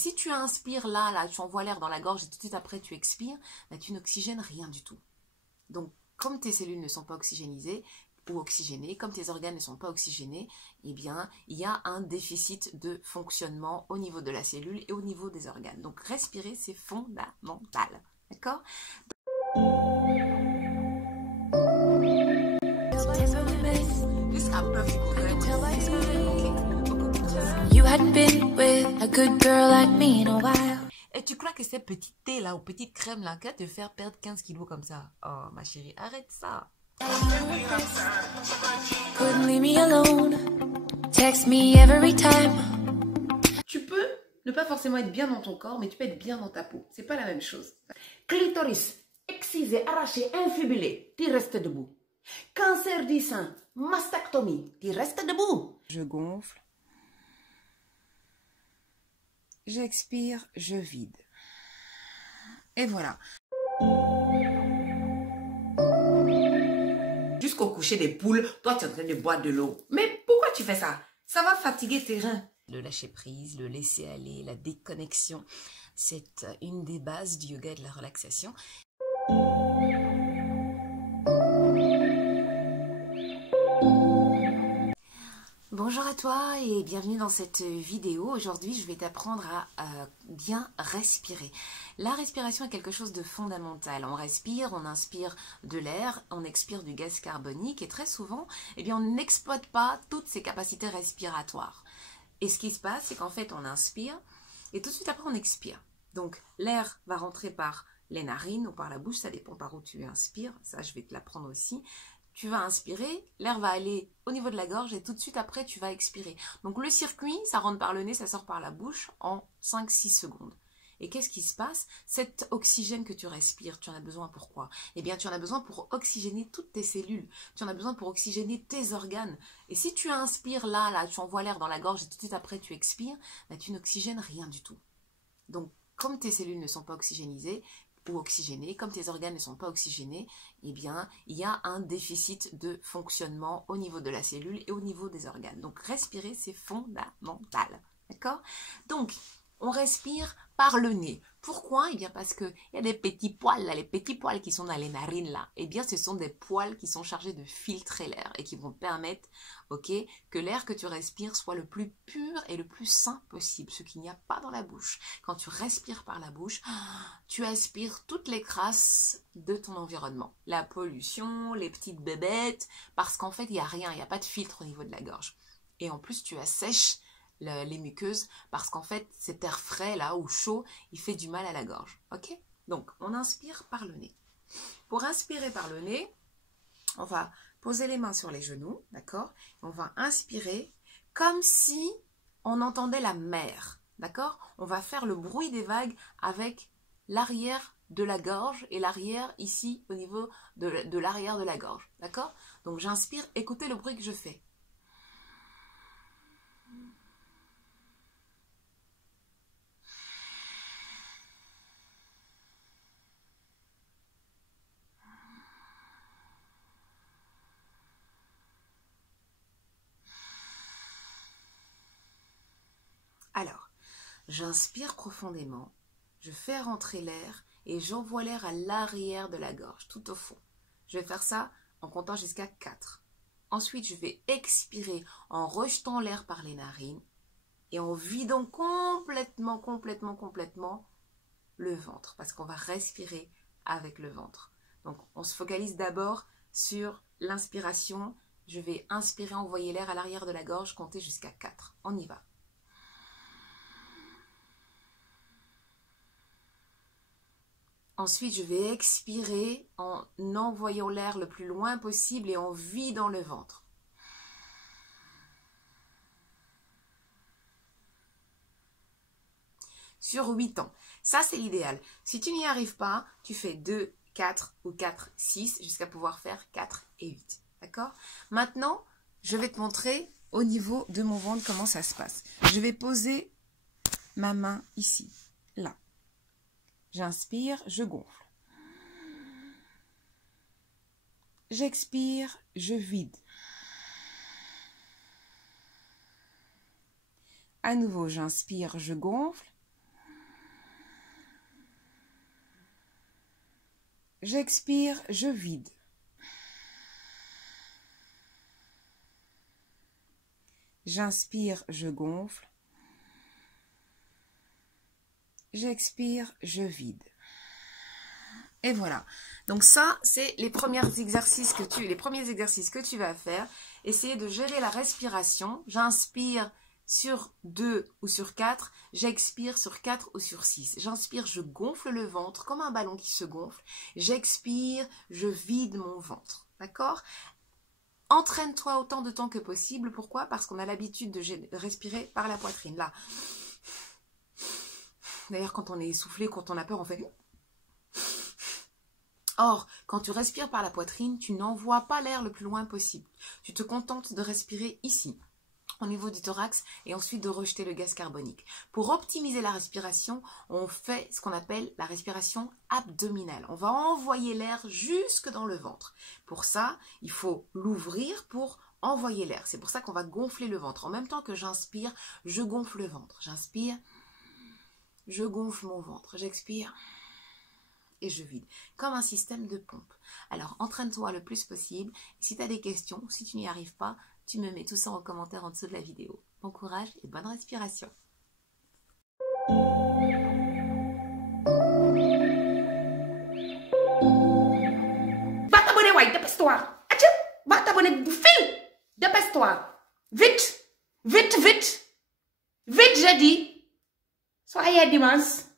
Si tu inspires là, tu envoies l'air dans la gorge et tout de suite après tu expires, bah, tu n'oxygènes rien du tout. Donc, comme tes cellules ne sont pas oxygénisées ou oxygénées, comme tes organes ne sont pas oxygénés, eh bien, il y a un déficit de fonctionnement au niveau de la cellule et au niveau des organes. Donc, respirer, c'est fondamental. D'accord? You hadn't been with a good girl like me in a while. Et tu crois que ces petits thés là ou petites crèmes là qui va te faire perdre 15 kilos comme ça? Oh ma chérie, arrête ça. Couldn't leave me alone. Text me every time. Tu peux ne pas forcément être bien dans ton corps, mais tu peux être bien dans ta peau. C'est pas la même chose. Clitoris, excisé, arraché, infibulé, tu restes debout. Cancer du sein, mastectomie, tu restes debout. Je gonfle. J'expire, je vide. Et voilà. Jusqu'au coucher des poules, toi tu es en train de boire de l'eau. Mais pourquoi tu fais ça? Ça va fatiguer tes reins. Le lâcher prise, le laisser aller, la déconnexion, c'est une des bases du yoga et de la relaxation. Bonjour à toi et bienvenue dans cette vidéo. Aujourd'hui, je vais t'apprendre à bien respirer. La respiration est quelque chose de fondamental. On respire, on inspire de l'air, on expire du gaz carbonique et très souvent, eh bien, on n'exploite pas toutes ses capacités respiratoires. Et ce qui se passe, c'est qu'en fait, on inspire et tout de suite après, on expire. Donc, l'air va rentrer par les narines ou par la bouche, ça dépend par où tu inspires. Ça, je vais te l'apprendre aussi. Tu vas inspirer, l'air va aller au niveau de la gorge et tout de suite après, tu vas expirer. Donc, le circuit, ça rentre par le nez, ça sort par la bouche en 5-6 secondes. Et qu'est-ce qui se passe? Cet oxygène que tu respires, tu en as besoin pourquoi? Eh bien, tu en as besoin pour oxygéner toutes tes cellules. Tu en as besoin pour oxygéner tes organes. Et si tu inspires là, tu envoies l'air dans la gorge et tout de suite après tu expires, bah, tu n'oxygènes rien du tout. Donc, comme tes cellules ne sont pas oxygénisées ou oxygénées, comme tes organes ne sont pas oxygénés, eh bien, il y a un déficit de fonctionnement au niveau de la cellule et au niveau des organes. Donc, respirer, c'est fondamental. D'accord? Donc, on respire par le nez. Pourquoi? Eh bien parce qu'il y a des petits poils là, les petits poils qui sont dans les narines là. Eh bien ce sont des poils qui sont chargés de filtrer l'air et qui vont permettre, ok, que l'air que tu respires soit le plus pur et le plus sain possible, ce qu'il n'y a pas dans la bouche. Quand tu respires par la bouche, tu aspires toutes les crasses de ton environnement. La pollution, les petites bébêtes, parce qu'en fait il n'y a rien, il n'y a pas de filtre au niveau de la gorge. Et en plus tu assèches les muqueuses parce qu'en fait cet air frais là ou chaud il fait du mal à la gorge, ok? Donc on inspire par le nez. Pour inspirer par le nez, on va poser les mains sur les genoux, d'accord? On va inspirer comme si on entendait la mer, d'accord? On va faire le bruit des vagues avec l'arrière de la gorge et l'arrière ici au niveau de l'arrière de la gorge, d'accord? Donc j'inspire, écoutez le bruit que je fais. Alors, j'inspire profondément, je fais rentrer l'air et j'envoie l'air à l'arrière de la gorge, tout au fond. Je vais faire ça en comptant jusqu'à 4. Ensuite, je vais expirer en rejetant l'air par les narines et en vidant complètement le ventre, parce qu'on va respirer avec le ventre. Donc, on se focalise d'abord sur l'inspiration. Je vais inspirer, envoyer l'air à l'arrière de la gorge, compter jusqu'à 4. On y va. Ensuite, je vais expirer en envoyant l'air le plus loin possible et en vidant le ventre. Sur 8 ans. Ça, c'est l'idéal. Si tu n'y arrives pas, tu fais 2, 4 ou 4, 6 jusqu'à pouvoir faire 4 et 8. D'accord? Maintenant, je vais te montrer au niveau de mon ventre comment ça se passe. Je vais poser ma main ici, là. J'inspire, je gonfle. J'expire, je vide. À nouveau, j'inspire, je gonfle. J'expire, je vide. J'inspire, je gonfle. J'expire, je vide. Et voilà. Donc ça, c'est les premiers exercices que tu vas faire. Essayer de gérer la respiration. J'inspire sur 2 ou sur 4. J'expire sur 4 ou sur 6. J'inspire, je gonfle le ventre comme un ballon qui se gonfle. J'expire, je vide mon ventre. D'accord ? Entraîne-toi autant de temps que possible. Pourquoi ? Parce qu'on a l'habitude de respirer par la poitrine. Là. D'ailleurs, quand on est essoufflé, quand on a peur, on fait... Or, quand tu respires par la poitrine, tu n'envoies pas l'air le plus loin possible. Tu te contentes de respirer ici, au niveau du thorax, et ensuite de rejeter le gaz carbonique. Pour optimiser la respiration, on fait ce qu'on appelle la respiration abdominale. On va envoyer l'air jusque dans le ventre. Pour ça, il faut l'ouvrir pour envoyer l'air. C'est pour ça qu'on va gonfler le ventre. En même temps que j'inspire, je gonfle le ventre. J'inspire, je gonfle mon ventre. J'expire et je vide, comme un système de pompe. Alors, entraîne-toi le plus possible. Si tu as des questions, si tu n'y arrives pas, tu me mets tout ça en commentaire en dessous de la vidéo. Bon courage et bonne respiration. Va t'abonner, ouais, dépêche-toi. Atchou, va t'abonner, file, dépêche-toi. Vite, vite, vite. Vite, j'ai dit. Soyez dimanche.